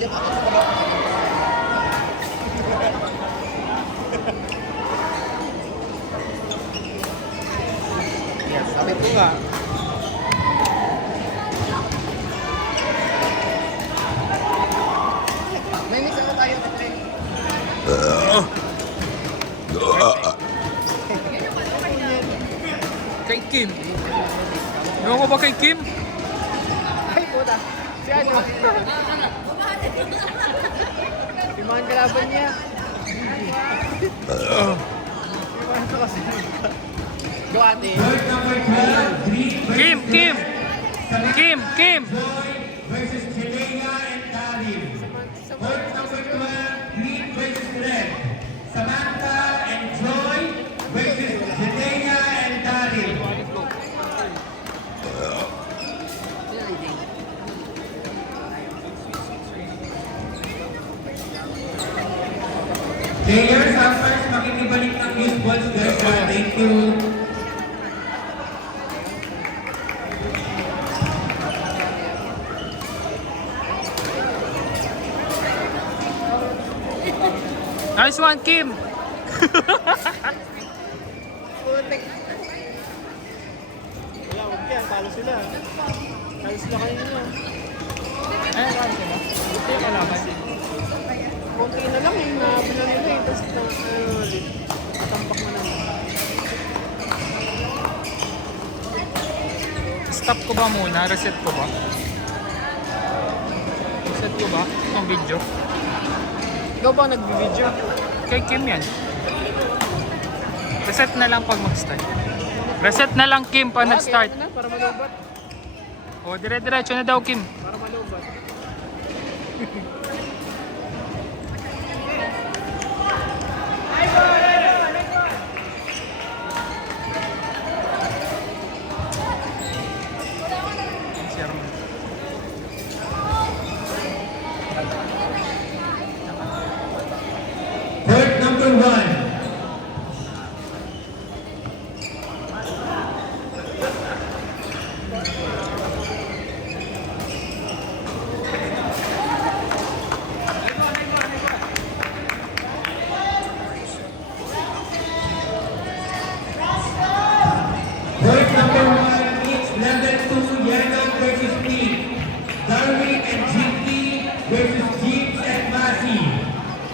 Yes, sabi ko nga. May misa na tayo. Kay Kim. Ano ko ba kay Kim? Ay, puta. Si ano? Yung mga kalaban niya. Yung mga kasi. Go ate. Kim! Kim! Kim! Kim! Versus Chelena and Daryl. Court number 12, green versus red. Samantha and Joy versus Chelena and Daryl. Players, first makikibalik ng news balls guys. Thank you. Nice one, Kim! Putik. Wala, huwag yan. Talo sila. Talo sila kayo nyo. Eh, kaya sila. Ito yung kalaban. Konti na lang yung nabila nila eh. Tapos tampak mo naman. Stop ko ba muna? Reset ko ba? Reset ko ba? Itong video? Ikaw ba nag-video? Kay Kim yan. Reset na lang pag mag-start. Reset na lang Kim pag nag-start. Na, para malubat. O, dire-diretso na daw Kim. Para malubat. Share mo. Court number 1. Court number 1 meets level 2 yellow versus pink. Darwin and Jinky versus Jeeps and Masi.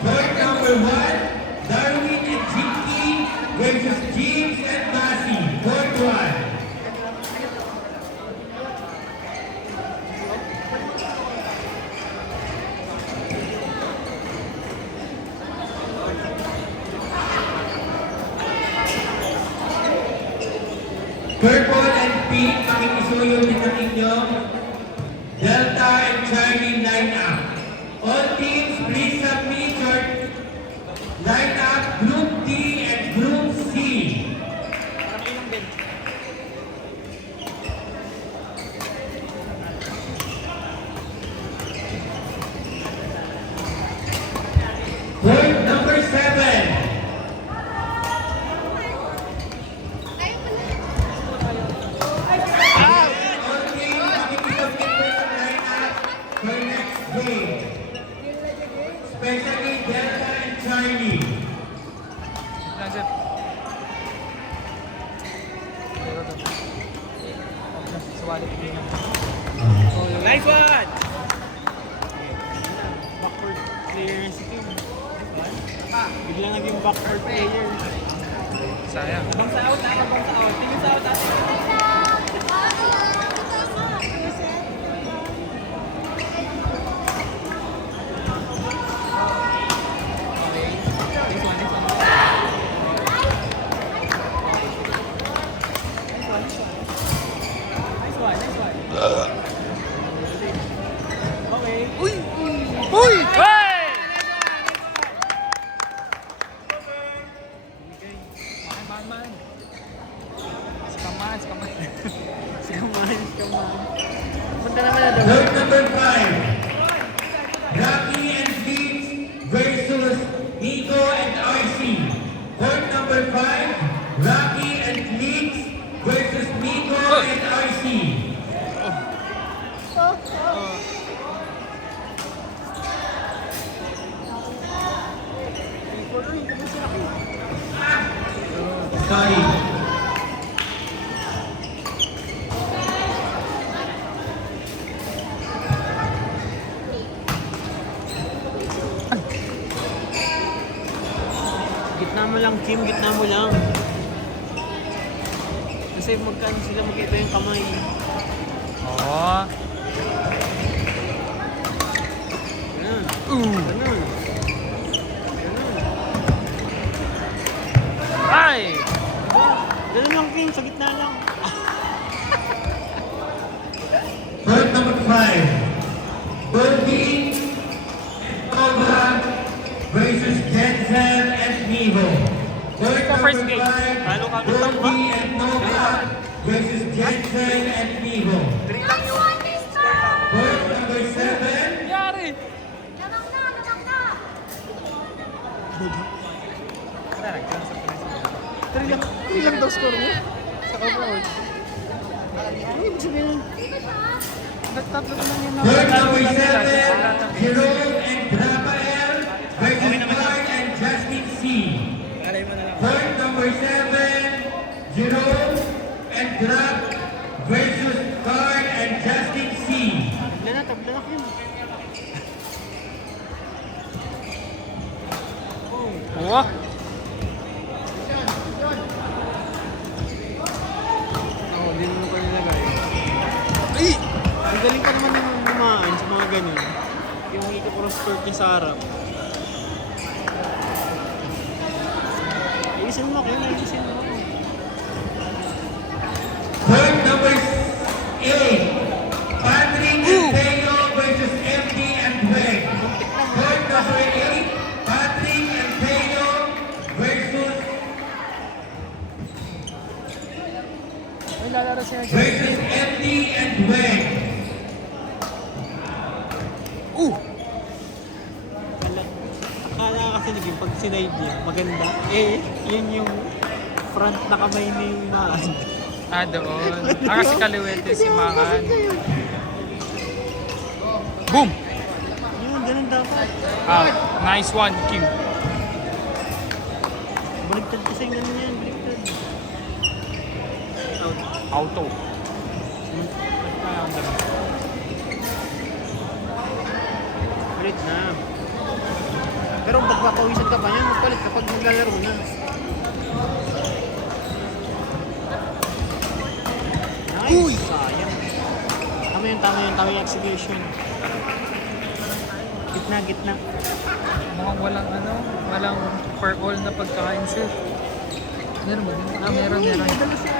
Court number 1, Darwin and Jinky versus Jeeps and Masi. Court 1. Purple and pink, makikisuyo din ang inyong Delta and Charlie lineup. All teams, please submit your lineup, Group D and Group C. Court number 7. For next game, especially Delta and Charlie. Nandyan. Suwalit din yan. Nice one! Backward player si Kim. Bigla naging backward player. Sayang. Bang sa out, bang sa out. Tingin sa out natin. Okay. Uy! Uy! Hey! Man. mo lang, Kim. Gitna mo lang. Kasi magkano sila magkita yung kamay. Oo. Ganun. Ooh. Ganun. Ay! Ganun lang, Kim. Sa gitna lang. Bird number 5. Birdie Nova versus Jensen and Nivo. Bird Ito first number game. 5. Talo ka ng Birdie and Nova versus Jensen and Nivo. Bird number 7. Yari! Three lang daw score niya. Sa overall. Ano ibig sabihin nun? Tatlo lang yun. Bird number 7. Jerome and Rafael versus Mark and Justin C. Bird number 7. Jerome and Grab versus Carl and Justin C. Tabla na, Kim. Oo. Oo, hindi mo pa nilagay. Ay! Ang galing ka naman yung lumaan sa mga ganun. Yung ito-cross court niya sa harap. Iisin mo, Kim. Iisin mo. Bird number 8. Patrick and Teo versus MD and Greg. Bird number 8. Patrick and Teo versus Ay, lalaro siya. MD and Greg. Akala kasi naging pag sinide niya, maganda. Eh, yun yung front na kamay na yung maan. Ah, doon. Ah, kasi kaliwete si Makan. Boom! Yun, ganun dapat. Ah, nice one, Kim. Baligtad kasi yung ganun yan, baligtad. Out. Auto. Ulit na. Pero magpapawisan ka pa yan, magpalit kapag maglalaro na. Nice! Sayang. Tama yung execution. Gitna. Mukhang walang per all na pagkain, sir. Meron ba? Ah, meron. May dala si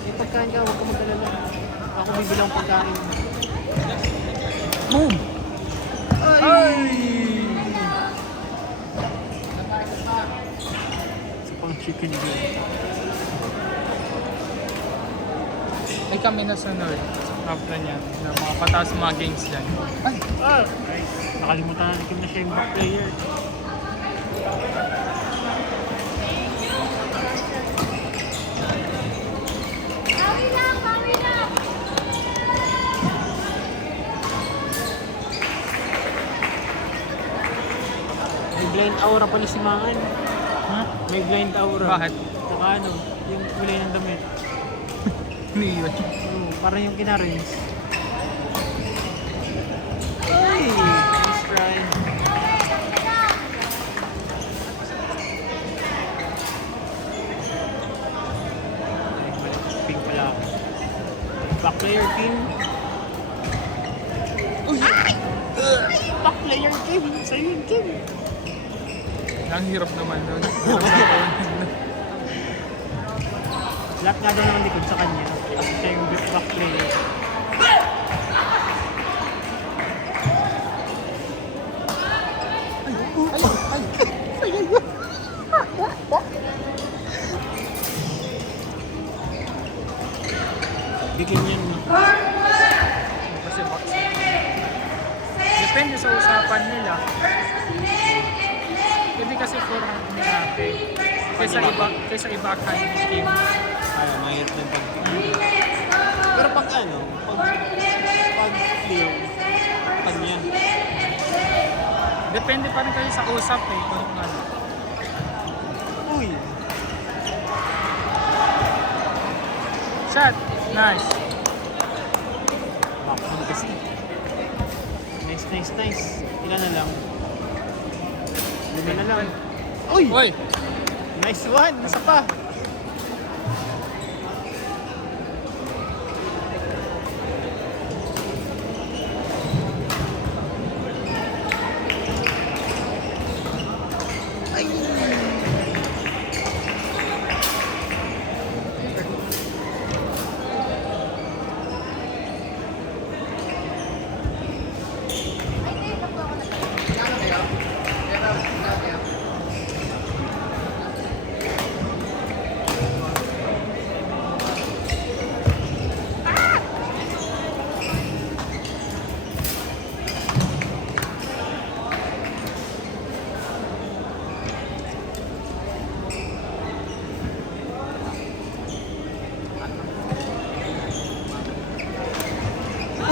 May pagkain ka, huwag ka magdala. Ako bibilang pagkain. Boom! Ay! Sa pang chicken din. Ay, kami na sunod. After niya. Na mga pataas mga games dyan. Ay! Ay, nakalimutan na Kim na siya yung back player. May blind aura pala si Mangan. Ha? May blind aura. Bakit? Saka ano, yung kulay ng damit. Ano yun? Parang yung kinarins. Ay! Nice try. Pink pala ako. Back player team. Uy! Back player team! Sa'yo yung team! Ang hirap naman nun. Lahat nga daw naman likod sa kanya. Kasi siya yung back player. Bigyan yan. Kasi box. Depende sa usapan nila. Hindi kasi 400 ni ate. Kaysa iba kind of game. Ay, mahirap din pag... Pero pag ano, pag clear, kanya. Depende pa rin kayo sa usap eh. Kung ano. Uy! Shot! Nice! Backhand kasi. Nice. Ilan na lang? Lima na lang. Uy! Uy! Nice one! Nasa pa!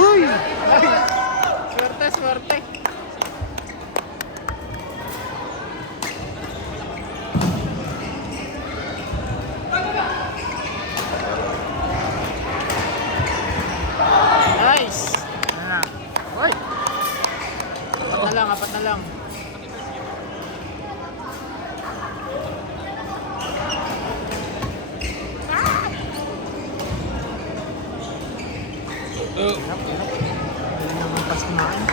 Uy! Swerte, swerte! Nice! Ano na? Uy! Apat na lang. Hindi naman pas kumain.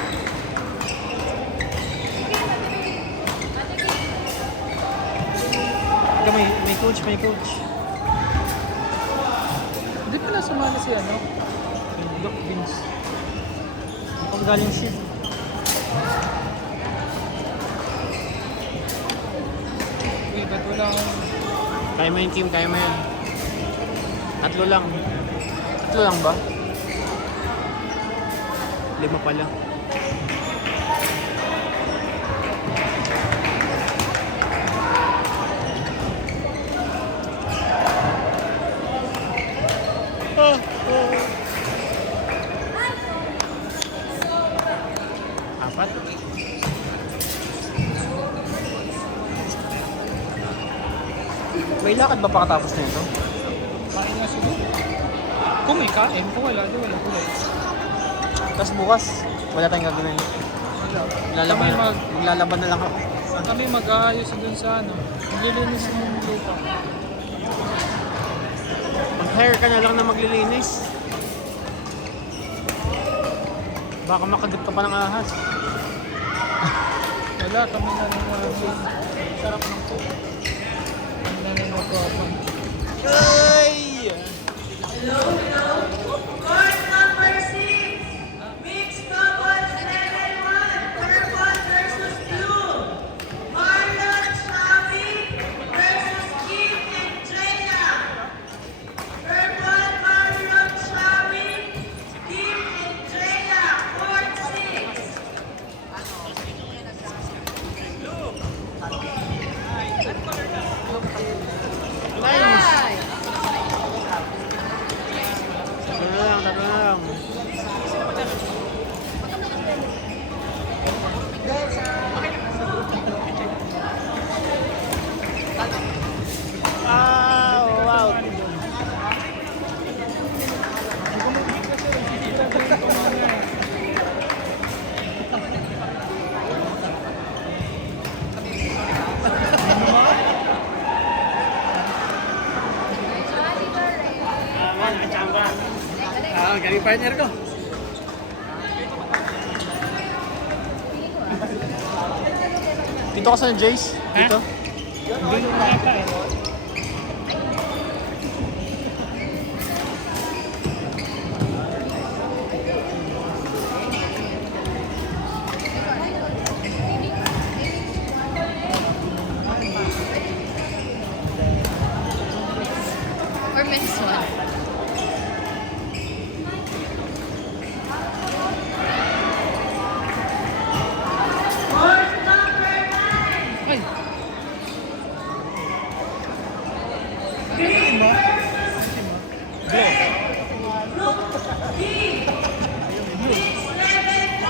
Ika, may coach. Hindi pala sumali si ano? Doc Vince. Mukhang galing shift. Uy, ba't wala akong... Kaya mo yung team, kaya mo yan. Tatlo lang ba? 5 pala. Apat? May lakad ba pakatapos na ito? Kain nga siguro. Kung may kain, kung wala, di wala. Tapos bukas, wala tayong gagawin. Maglalaban na lang ako. Kami mag-aayos dun sa ano. Maglilinis ng lupa. Mag-hire ka na lang na maglilinis. Baka makagat ka pa ng ahas. Wala, kami na lang. Sarap ng po. Kami na lang mag-aapon. Ay! Court number 6, mixed doubles level 1, purple versus blue. Marlon Shawi versus Kim and Drea. Purple Marlon Shawi, Kim and Drea, court 6. Nice! Tatlo na lang. Wow! Galing partner ko. Dito ka sa Jace? Dito? Hindi ko nakapa eh. Or men's one. Court number 9. Ay! Green versus Group D. Mixed level 2.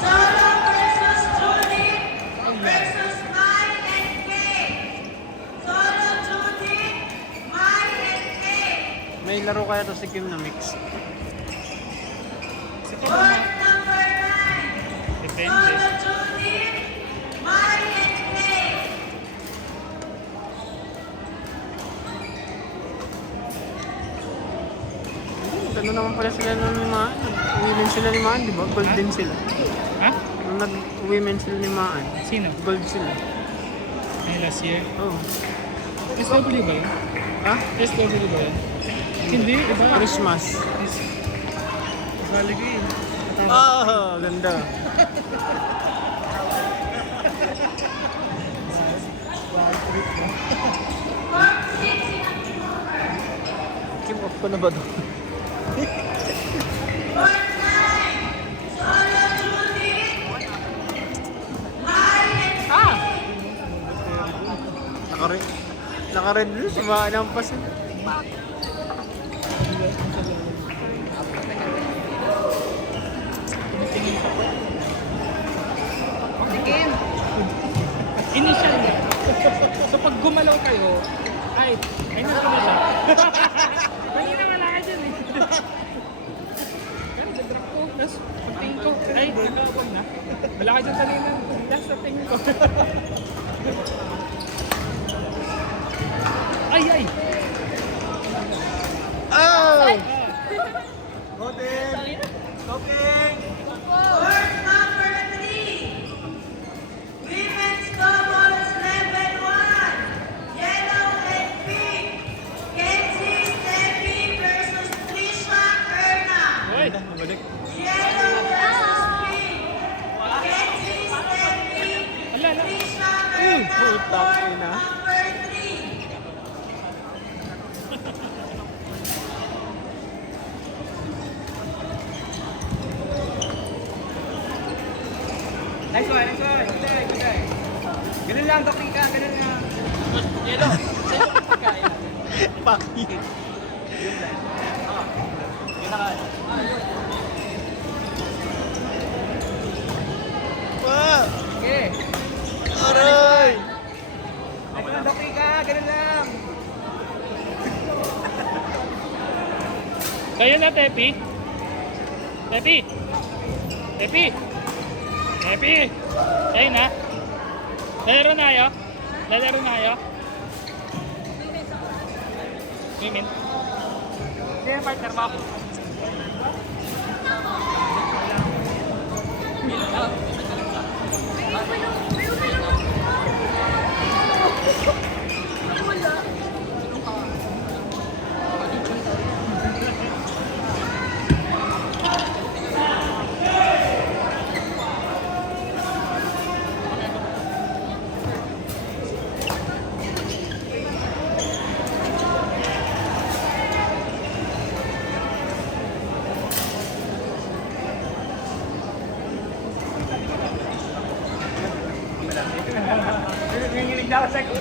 Solo versus Judy versus Mai and Kay. Solo Judy, Mai and Kay. May laro kaya to si Kim na mix. Court number 9. Solo Judith, Mari and Clay. Ano naman pala sila nung limaan. Women sila limaan, di ba? Gold din sila. Ha? Nung nag-women sila limaan, Sino? gold sila. Ay, last year. Oh. SW ba yun? Ha? SW ba yun? Hindi, iba. Christmas. Balik yun. Oh, ganda. Kim off ko na ba doon? Court 9, Solo Judith, Mari and Clay. Naka-red blue, sibaan ang pas. Initial niya. So pag gumalaw kayo, ay nasa na siya. Kanina wala ka dyan eh. Pero nag-drop ko, tapos pagtingin ko, ay nakawag na. Wala ka dyan kanina, last na tingin ko. Ay! Oh! Court number 3, Women's Doubles Level 1, Yellow and Pink, Kenzie Steffi versus Trisha Erna. Hoy! Yellow versus Pink, Kenzie Steffi, Ala! Trisha Erna, Putang court ina. number 3. Nice one. Good day. Ganun lang, Doki ka. Ganun lang. Paki. Wow! Okay. Aray! Nice one, Doki ka. Ganun lang. Kayo na, Tepi? Tepi! Tepi! Tepi! Kayo na? Lalaro na kayo? Lalaro na kayo? Women? Sino yung partner mo? Nanginginig na ako sa ikot.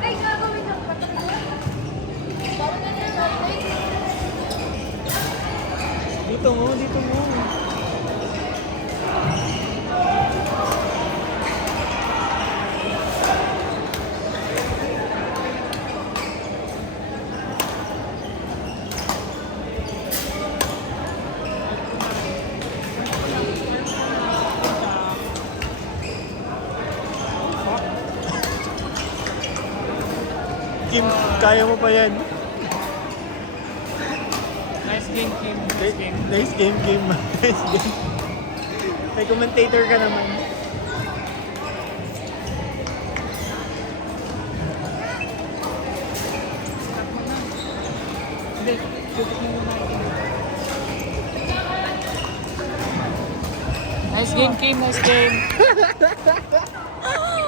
Ay, gagawin ng Dito mo. Kim, kaya mo pa yan. Nice game, Kim. Nice game. Nice game, Kim. Nice game. May commentator ka naman. Hindi, tutok mo muna yung Nice game, Kim. Nice game.